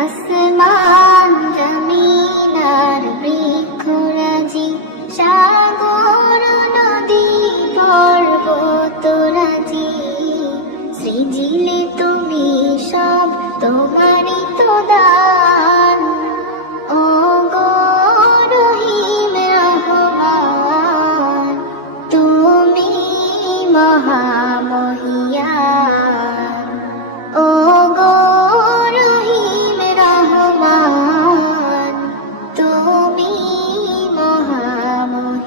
আসমান জমিন আর বৃক্ষরাজি, সাগর নদী পর্বতরাজি, সৃজিলে তুমি সব তোমারই তো দান। ও গো রহিম রহমান, তুমি মহামহিয়ান। ও গো রহিম রহমান, তুমি মহামহিয়ান।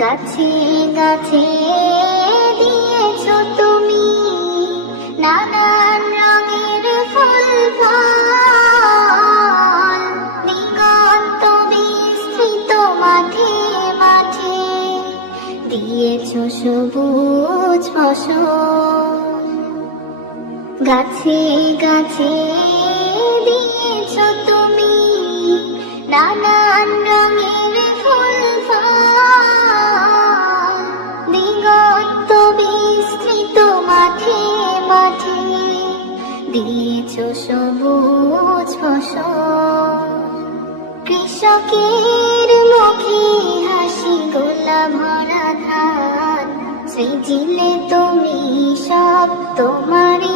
গাছে গাছে দিয়েছো তুমি নানান রঙের ফুল ফল, দিগন্ত বিস্তৃত মাঠে মাঠে দিয়েছো সবুজ ফসল। গাছে গাছে দিয়েছো তুমি নানান রঙের ফুল ফল, দিগন্ত বিস্তৃত মাঠে মাঠে দিয়েছো সবুজ ফসল। কৃষকের মুখে হাসি, গোলা ভরা ধান, সৃজিলে তুমি সব তোমারই